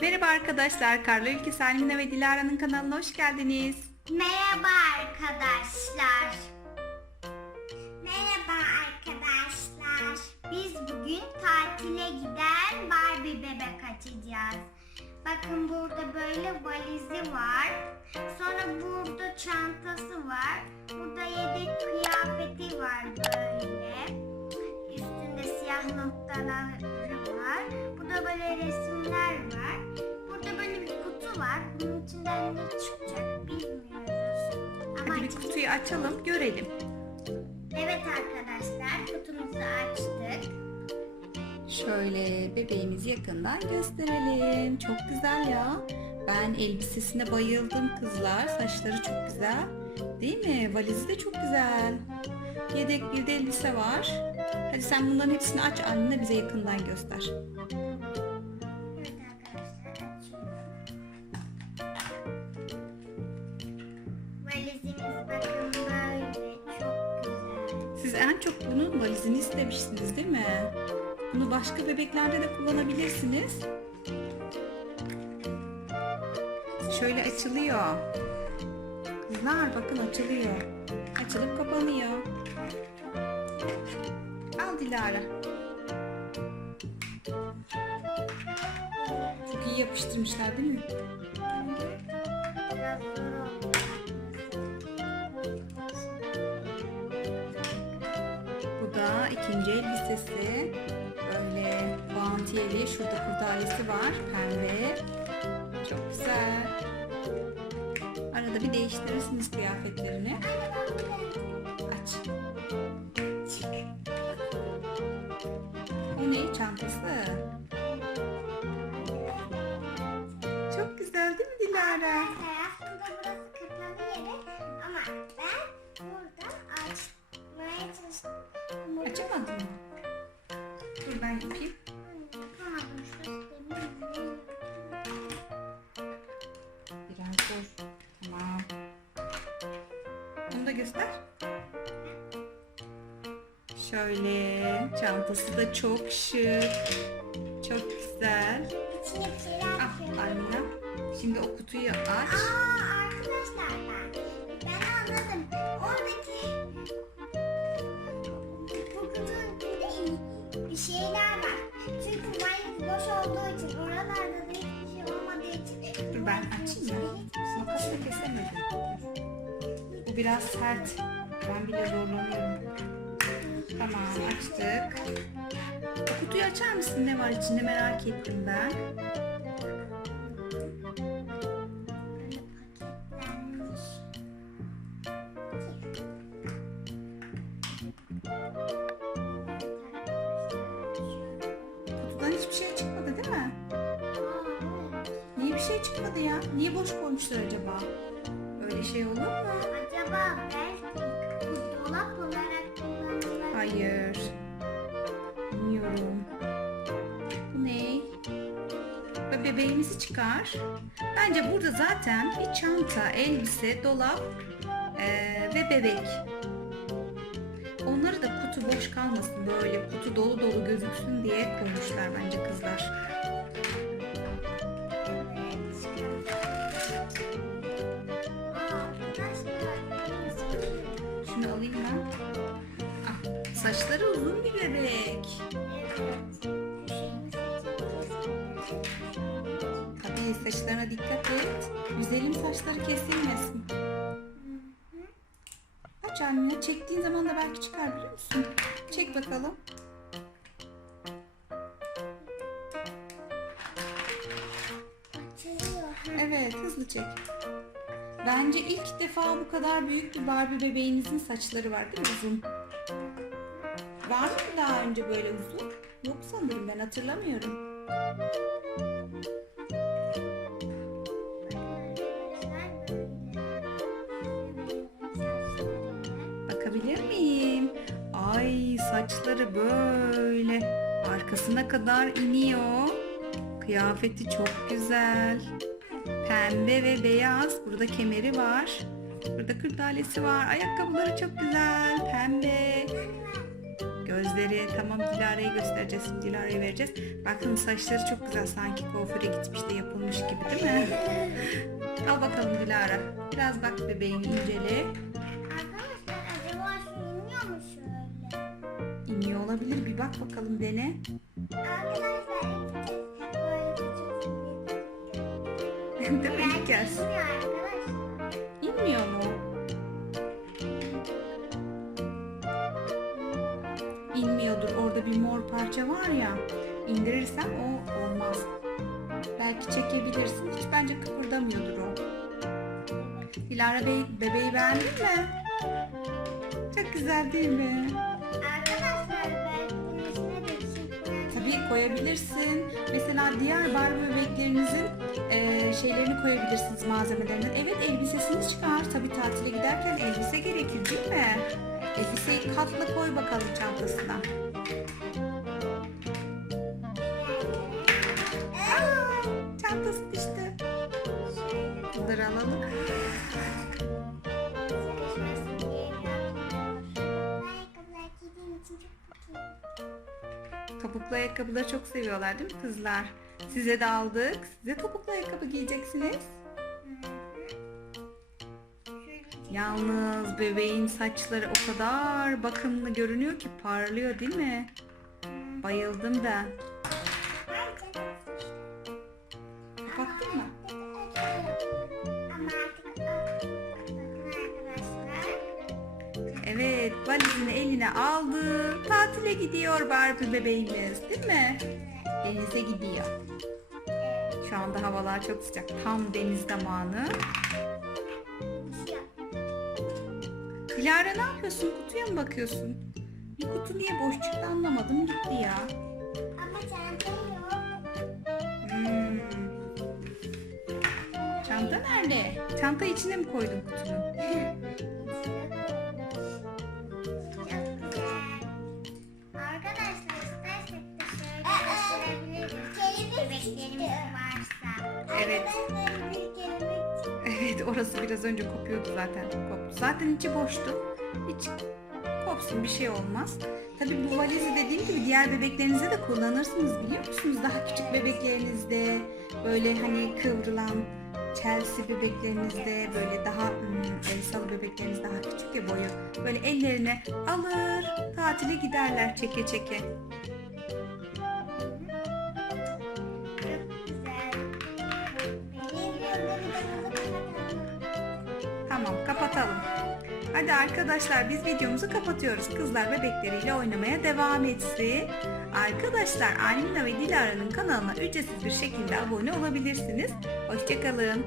Merhaba arkadaşlar, Karlı Ülke Salimine ve Dilara'nın kanalına hoş geldiniz. Merhaba arkadaşlar. Merhaba arkadaşlar. Biz bugün tatile giden Barbie bebek açacağız. Bakın burada böyle valizi var. Sonra burada çantası var. Burada yedek kıyafeti var böyle. Üstünde siyah noktaları var. Burada böyle resimler var. Burada böyle bir kutu var. Bunun içinden ne çıkacak bilmiyoruz. Ama Hadi bir kutuyu açalım, görelim. Evet arkadaşlar kutumuzu açtık. Şöyle bebeğimizi yakından gösterelim. Çok güzel ya. Ben elbisesine bayıldım kızlar. Saçları çok güzel. Değil mi? Valizi de çok güzel. Yedek bir de elbise var. Hadi sen bunların hepsini aç annene bize yakından göster. Siz en çok bunun valizini istemiştiniz değil mi? Bunu başka bebeklerde de kullanabilirsiniz. Şöyle açılıyor. Kızlar bakın açılıyor. Açılıp kapanıyor. Al Dilara. Çok iyi yapıştırmışlar değil mi? Biraz zor oldu. Bu da ikinci elbisesi. Böyle puantiyeli. Şurada kurdalesi var. Pembe. Çok güzel. Arada bir değiştirirsiniz kıyafetlerini. Aç. Ne? Çantası. Çok güzel değil mi Dilara? Aslında burası kapalı yeri ama ben buradan açmaya çalıştım. Ama Açamadın mı? Dur ben yapayım. Biraz zor. Tamam. Bunu da göster. Şöyle çantası da çok şık. Çok güzel. Ah. Almina. Şimdi o kutuyu aç. Aa arkadaşlar ben, ben anladım. Oradaki bu kutunun içinde bir şeyler var. Çünkü valiz boş olduğu için oralarda da hiçbir şey olmadığı için. Dur ben açayım mı? Makasla kesemedim. Bu biraz sert. Ben bile zorlanıyorum. Tamam açtık. O kutuyu açar mısın? Ne var içinde merak ettim ben. Kutudan hiçbir şey çıkmadı değil mi? Niye bir şey çıkmadı ya? Niye boş koymuşlar acaba? Öyle şey olur mu? Acaba Hayır. Bilmiyorum. Bu ne? Bebeğimizi çıkar. Bence burada zaten bir çanta, elbise, dolap eee, ve bebek. Onları da kutu boş kalmasın böyle kutu dolu dolu gözüksün diye koymuşlar bence kızlar. Saçları uzun bir bebek. Tabii saçlarına dikkat et. Güzelim saçları kesilmesin. Aç Almina. Çektiğin zaman da belki çıkar biliyor musun? Çek bakalım. Evet hızlı çek. Bence ilk defa bu kadar büyük bir Barbie bebeğinizin saçları var değil mi uzun? Var mı daha önce böyle uzun? Yok sanırım ben hatırlamıyorum. Bakabilir miyim? Ay saçları böyle arkasına kadar iniyor. Kıyafeti çok güzel. Pembe ve beyaz. Burada kemeri var. Burada kırdalesi var. Ayakkabıları çok güzel. Pembe. Gözleri tamam Dilara'ya göstereceğiz. Şimdi Dilara'ya vereceğiz. Bakın saçları çok güzel sanki kuaföre gitmiş de yapılmış gibi değil mi? Al bakalım Dilara. Biraz bak bebeğim incele. Arkadaşlar acaba şu iniyor mu şöyle? İniyor olabilir. Bir bak bakalım dene. Arkadaşlar böyle değil mi? İlk kez. İnmiyor mu? Bir mor parça var ya. İndirirsen o olmaz. Belki çekebilirsin. Hiç bence kıpırdamıyordur o. Dilara Bey, bebeği beğendin mi? Çok güzel değil mi? Arkadaşlar belki bunun içine de. Tabii koyabilirsin. Mesela diğer Barbie bebeklerinizin eee, şeylerini koyabilirsiniz malzemelerinden. Evet elbisesini çıkar. Tabii tatile giderken elbise gerekir değil mi? Elbiseyi katla koy bakalım çantasına. Bunları alalım. Topuklu ayakkabıları çok seviyorlar değil mi kızlar? Size de aldık. Size topuklu ayakkabı giyeceksiniz. Yalnız bebeğin saçları o kadar bakımlı görünüyor ki parlıyor değil mi? Bayıldım da. Valizini eline aldı. Tatile gidiyor Barbie bebeğimiz değil mi? Denize gidiyor. Şu anda havalar çok sıcak. Tam deniz zamanı. Dilara ne yapıyorsun? Kutuya mı bakıyorsun? Bir kutu niye boş çıktı anlamadım gitti ya. Ama çanta yok. Hmm. Çanta nerede? Çanta içine mi koydun kutunun? Varsa. Evet. Evet orası biraz önce kopuyordu zaten. Koptu. Zaten içi boştu. Hiç kopsun bir şey olmaz. Tabii bu valizi dediğim gibi diğer bebeklerinize de kullanırsınız biliyor musunuz? Daha küçük bebeklerinizde böyle hani kıvrılan Chelsea bebeklerinizde böyle daha hmm, Elsa'lı bebekleriniz daha küçük ya boyu. Böyle ellerine alır tatile giderler çeke çeke. Hadi arkadaşlar biz videomuzu kapatıyoruz. Kızlar bebekleriyle oynamaya devam etsin. Arkadaşlar Almina ve Dilara'nın kanalına ücretsiz bir şekilde abone olabilirsiniz. Hoşçakalın.